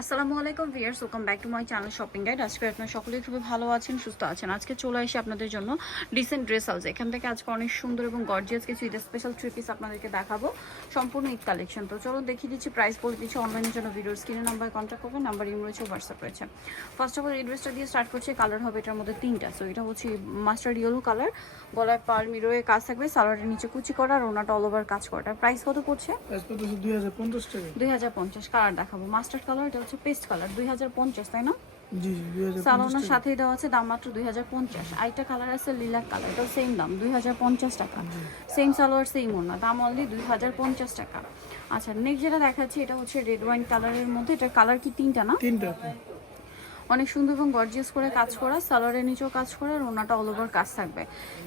আসসালামু আলাইকুম viewers welcome back to my channel shopping guide. আজকে আপনারা সকলেই খুবই ভালো আছেন সুস্থ আছেন। আজকে চলে আসি আপনাদের জন্য ডিসেন্ট ড্রেস হাউস এখান থেকে আজকে অনেক সুন্দর এবং গর্জিয়াস কিছু ঈদের স্পেশাল থ্রি পিস আপনাদেরকে দেখাবো। সম্পূর্ণ ঈদ কালেকশন তো চলো দেখিয়ে দিচ্ছি প্রাইস বলে দিচ্ছি অনলাইনের জন্য ভিডিওর স্ক্রিনে নাম্বার কন্ট্যাক্ট করবেন নাম্বার ইম রয়েছে হোয়াটসঅ্যাপ রয়েছে। ফার্স্ট অফ অল এই ড্রেসটা দিয়ে স্টার্ট করছে। কালার হবে এটার মধ্যে তিনটা। সো এটা হচ্ছে মাস্টার্ড ইয়েলো কালার গলায় পার মিরোয়ে কাজ থাকবে। সালোয়ারের নিচে কুচি করা আর ওনাটা অল ওভার কাজ করাটা। প্রাইস কত পড়ছে? প্রাইস দুই হাজার পঞ্চাশ দুই হাজার পঞ্চাশ। কালার দেখাবো। মাস্টার্ড কালার এটা হচ্ছে পেস্ট কালার দুই হাজার পঞ্চাশ তাই না? সালোনার সাথেই দেওয়া আছে দাম মাত্র দুই হাজার পঞ্চাশ। আরেকটা কালার আছে লিলাক কালার এটাও সেম দাম দুই হাজার পঞ্চাশ টাকা। সেম সালোয়ার সেম ওনা দাম অনলি দুই হাজার পঞ্চাশ টাকা। আচ্ছা নেক্সট যেটা দেখাচ্ছি এটা হচ্ছে রেড ওয়াইন কালারের মধ্যে এটার কালার কি তিনটা না? তিনটা। অনেক সুন্দর এবং গর্জিয়াস করে কাজ করা সালোয়ারের নিচেও কাজ করা আর ওনাটা অল ওভার কাজ থাকবে।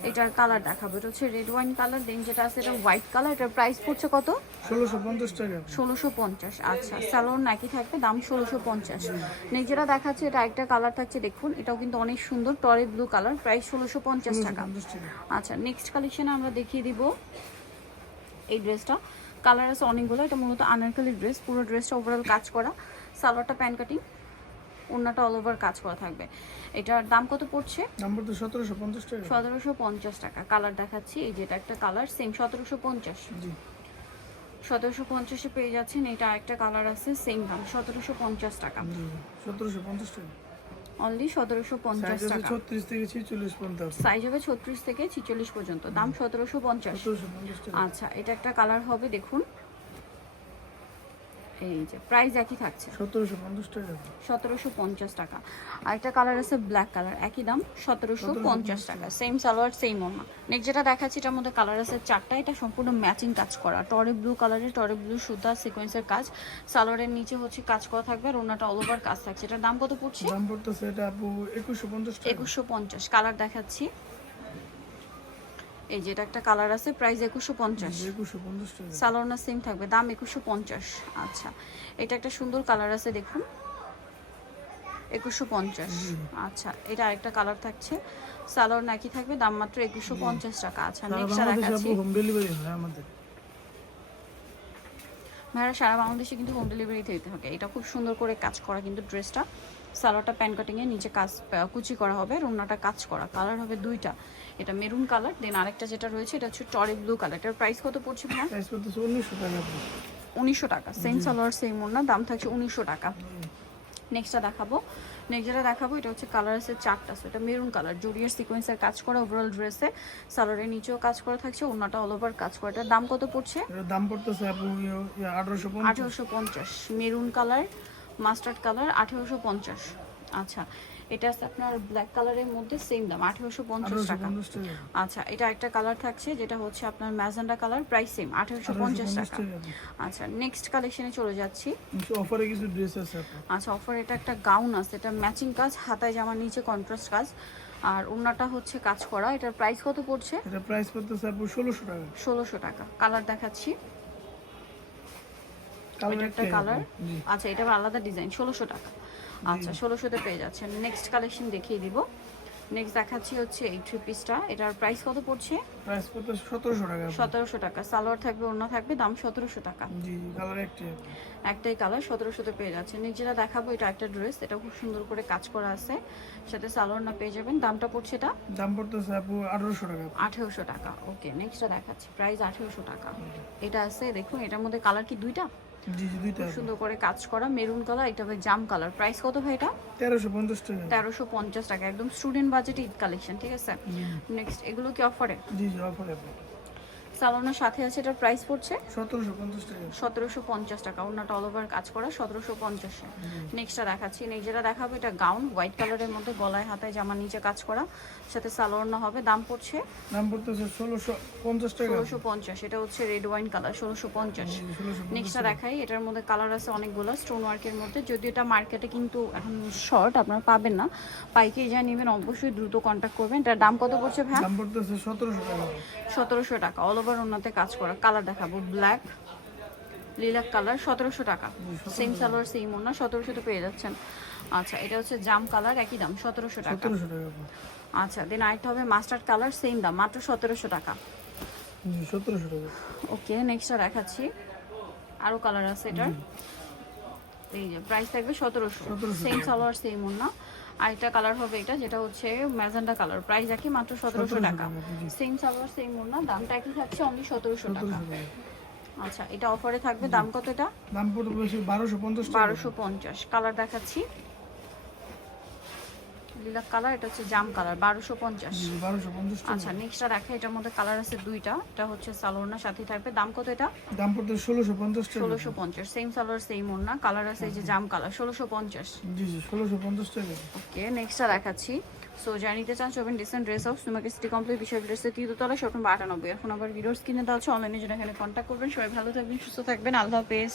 এটার কালার দেখাবো। এটা হচ্ছে রেড ওয়াইন কালার দেন যেটা আছে এটা হোয়াইট কালার এটার প্রাইস পড়ছে কত? ষোলোশো পঞ্চাশ টাকা। ষোলোশো পঞ্চাশ আচ্ছা। স্যালোন নাকি থাকবে দাম ষোলোশো পঞ্চাশ। নেক্সট যেটা দেখাচ্ছে এটা একটা কালার থাকছে দেখুন এটাও কিন্তু অনেক সুন্দর টরে ব্লু কালার প্রাইস ষোলোশো পঞ্চাশ টাকা। আচ্ছা নেক্সট কালেকশনে আমরা দেখিয়ে দিব এই ড্রেসটা কালার আছে অনেকগুলো এটা মূলত আনারকালি ড্রেস পুরো ড্রেসটা ওভারঅল কাজ করা। সালোয়ারটা প্যান কাটিং ওড়নাটা অল ওভার কাজ করা থাকবে। এটার দাম কত পড়ছে? নাম্বার তো সতেরোশো পঞ্চাশ টাকা। সতেরোশো পঞ্চাশ টাকা। কালার দেখাচ্ছি এই যেটা একটা কালার সেম সতেরোশো পঞ্চাশ। জি। সতেরোশো পঞ্চাশে পেয়ে যাচ্ছেন এটা একটা কালার আছে সেম দাম সতেরোশো পঞ্চাশ টাকা। সতেরোশো পঞ্চাশ টাকা। অনলি সতেরোশো পঞ্চাশ টাকা। ছত্রিশ থেকে ছিচল্লিশ পর্যন্ত সাইজ হবে ছত্রিশ থেকে ছিচল্লিশ পর্যন্ত দাম সতেরোশো পঞ্চাশ। আচ্ছা এটা একটা কালার হবে দেখুন। এই যে প্রাইস একই থাকছে। সতেরোশো পঞ্চাশ টাকা। সতেরোশো পঞ্চাশ টাকা। আর একটা কালার আছে ব্ল্যাক কালার একই দাম সতেরোশো পঞ্চাশ টাকা। সেম সালোয়ার সেম ওনা নেক্সট যেটা দেখাচ্ছি এটার মধ্যে কালার আছে চারটা। এটা সম্পূর্ণ ম্যাচিং কাজ করা। টরে ব্লু কালারের টরে ব্লু সুতা সিকোয়েন্সের কাজ। সালোয়ারের নিচে হচ্ছে কাজ করা থাকবে আর ওনাটা অল ওভার কাজ থাকছে। এটার দাম কত পড়ছে? দাম পড়তেছে এটা আপু একুশশো পঞ্চাশ একুশশো পঞ্চাশ। কালার দেখাচ্ছি। এই যে এটা একটা কালার আছে প্রাইস একুশশো পঞ্চাশ। সালোয়ার সেম থাকবে দাম একুশশো পঞ্চাশ। আচ্ছা এটা একটা সুন্দর কালার আছে দেখুন। একুশশো পঞ্চাশ। আচ্ছা এটা আরেকটা কালার থাকছে। সালোয়ার নাকি থাকবে দাম মাত্র একুশশো পঞ্চাশ টাকা। আচ্ছা নেক্সট দেখাচ্ছি হোম ডেলিভারি হয় আমাদের। ভাইরা সারা বাংলাদেশে কিন্তু হোম ডেলিভারিতে দিতে থাকে। এটা খুব সুন্দর করে কাজ করা কিন্তু ড্রেসটা সালোয়ারটা প্যান কাটিংয়ে নিচে কাজ কুচি করা হবে রুমনাটা কাজ করা। কালার হবে দুইটা। এটা মেরুন কালার দেন আরেকটা যেটা রয়েছে এটা হচ্ছে টরে ব্লু কালার এটার প্রাইস কত পড়ছে ভাইয়া? প্রাইস পড়তেছে উনিশশো টাকা আপু উনিশশো টাকা। সেম সালোয়ার সেম ওড়না দাম থাকছে উনিশশো টাকা। নেক্সটটা দেখাবো। নেক্সট যেটা দেখাবো এটা হচ্ছে কালার আছে চারটা সো এটা মেরুন কালার জুডিয়ার সিকোয়েন্সের কাজ করা ওভারঅল ড্রেসে সালোয়ারের নিচেও কাজ করা থাকছে অন্যটা অল ওভার কাজ করা। এটার দাম কত পড়ছে? দাম পড়তেছে আঠারোশো পঞ্চাশ। পঞ্চাশ। মেরুন কালার মাস্টার্ড কালার আঠেরোশো পঞ্চাশ। আচ্ছা এটা আছে আপনার ব্ল্যাক কালারের মধ্যে সেম দাম আঠেরোশো পঞ্চাশ টাকা। আচ্ছা এটা একটা কালার থাকছে যেটা হচ্ছে আপনার ম্যাজেন্ডা কালার প্রাইস সেম আঠেরোশো পঞ্চাশ টাকা। আচ্ছা নেক্সট কালেকশনে চলে যাচ্ছি। অফারে কিছু ড্রেস আছে আচ্ছা অফার এটা একটা গাউন আছে এটা ম্যাচিং কাজ হাতায় জামার নিচে কন্ট্রাস্ট কাজ। আর ওড়নাটা হচ্ছে কাজ করা এটার প্রাইস কত পড়ছে? এটা প্রাইস পড়তেছে আপু ষোলোশো টাকা। ষোলোশো টাকা। কালার দেখাচ্ছি। কালার একটা কালার আচ্ছা এটা আলাদা ডিজাইন ষোলোশো টাকা। আচ্ছা ষোলোশোতে পেয়ে যাচ্ছেন। নেক্সট কালেকশন দেখিয়ে দিব। নেক্সট দেখাচ্ছি হচ্ছে এই থ্রি পিসটা এটার প্রাইস কত পড়ছে? প্রাইস পড়তেছে সতেরোশো টাকা। আপু। সতেরোশো টাকা। সালোয়ার থাকবে ওড়না থাকবে দাম সতেরোশো টাকা। জি জি কালার একটাই একটাই কালার সতেরোশোতে পেয়ে যাচ্ছে নিজেরা দেখাবো এটা একটা ড্রেস এটা খুব সুন্দর করে কাজ করা আছে। সাথে সালোয়ার না পেয়ে যাবেন। দামটা পড়ছে এটা? দাম পড়তেছে আপু আঠারোশো টাকা। আঠেরোশো টাকা। ওকে নেক্সটটা দেখাচ্ছি। প্রাইস আঠেরোশো টাকা। এটা আছে দেখুন এটার মধ্যে কালার কি দুইটা? সুন্দর করে কাজ করা। মেরুন কালার এটা হবে জাম কালার। প্রাইস কত ভাই এটা? তেরোশো পঞ্চাশ টাকা। তেরোশো পঞ্চাশ টাকা। একদম স্টুডেন্ট বাজেট ঈদ কালেকশন ঠিক আছে? নেক্সট এগুলো কি অফারে জি জি অফার আপু সালোনার সাথে আছে এটার প্রাইস পড়ছে? সতেরোশো পঞ্চাশ টাকা। সতেরোশো পঞ্চাশ টাকা। ওনাটা অল ওভার কাজ করা সতেরোশো পঞ্চাশে। নেক্সটটা দেখাচ্ছি। নেক্সট যেটা দেখাবো এটা গাউন হোয়াইট কালারের মধ্যে গলায় হাতায় জামার নিচে কাজ করা। সাথে সালোয়ার না হবে। দাম পড়ছে? দাম পড়তেছে ষোলোশো পঞ্চাশ টাকা। ষোলোশো পঞ্চাশ। এটা হচ্ছে রেড ওয়াইন কালার ষোলোশো পঞ্চাশ। নেক্সটটা দেখাই। এটার মধ্যে কালার আছে অনেকগুলো স্টোন ওয়ার্কের মধ্যে। যদি এটা মার্কেটে কিন্তু এখন শর্ট আপনারা পাবেন না। পাইকারি যা নেবেন অবশ্যই দ্রুত কন্ট্যাক্ট করবেন। এটার দাম কত পড়ছে ভাই দাম পড়তেছে সতেরোশো টাকা। সতেরোশো টাকা। অল ওভার ওনাতে কাজ করা কালার দেখাবো ব্ল্যাক লিলাক কালার সতেরোশো টাকা। সেম সালোয়ার সেম ওনা সতেরোশোতে পেয়ে যাচ্ছেন। আচ্ছা এটা হচ্ছে জাম কালার একই দাম সতেরোশো টাকা। সতেরোশো। আচ্ছা দেন আরেকটা হবে মাস্টার্ড কালার সেম দাম মাত্র সতেরোশো টাকা। সতেরোশো ওকে নেক্সটটা দেখাচ্ছি। আরও কালার আছে এটার। এই যে প্রাইস থাকবে সতেরোশো। সেম সালোয়ার সেম ওড়না। আরেকটা কালার হবে এটা যেটা হচ্ছে ম্যাজেন্ডা কালার প্রাইস একই মাত্র সতেরোশো টাকা। সেম সালোয়ার সেম ওড়না দামটা একই থাকছে অনলি সতেরোশো টাকা। আচ্ছা এটা অফারে থাকবে দাম কত এটা? দাম পড়বে বেশি বারোশো পঞ্চাশ টাকা। বারোশো পঞ্চাশ। কালার দেখাচ্ছি। লিলাক কালার এটা হচ্ছে জাম কালার বারোশো পঞ্চাশ। আচ্ছা নেক্সটটা দেখা এটার মধ্যে কালার আছে দুইটা এটা হচ্ছে সালোয়ার সাথে থাকবে। দাম কত এটা? দাম পড়তে ষোলোশো পঞ্চাশ ষোলোশো পঞ্চাশ সেম সালোয়ার সেম ওড়না কালার আছে যে জাম কালার ষোলোশো পঞ্চাশ। জি জি ষোলোশো পঞ্চাশ টাকা। ওকে নেক্সটটা দেখাচ্ছি। সো যা নিতে চান চবেন ডিসেন্ট ড্রেস হাউস তোমাকে সিটি কমপ্লিট বিষয় ড্রেসের তৃতীয়তলা শপ আটানব্বই। এখন আবার ভিডিওস কিনে দেওয়া হচ্ছে অনলাইনে জন্য এখানে কন্ট্যাক্ট করবেন। সবাই ভালো থাকবেন সুস্থ থাকবেন। আল্লাহ হাফেজ।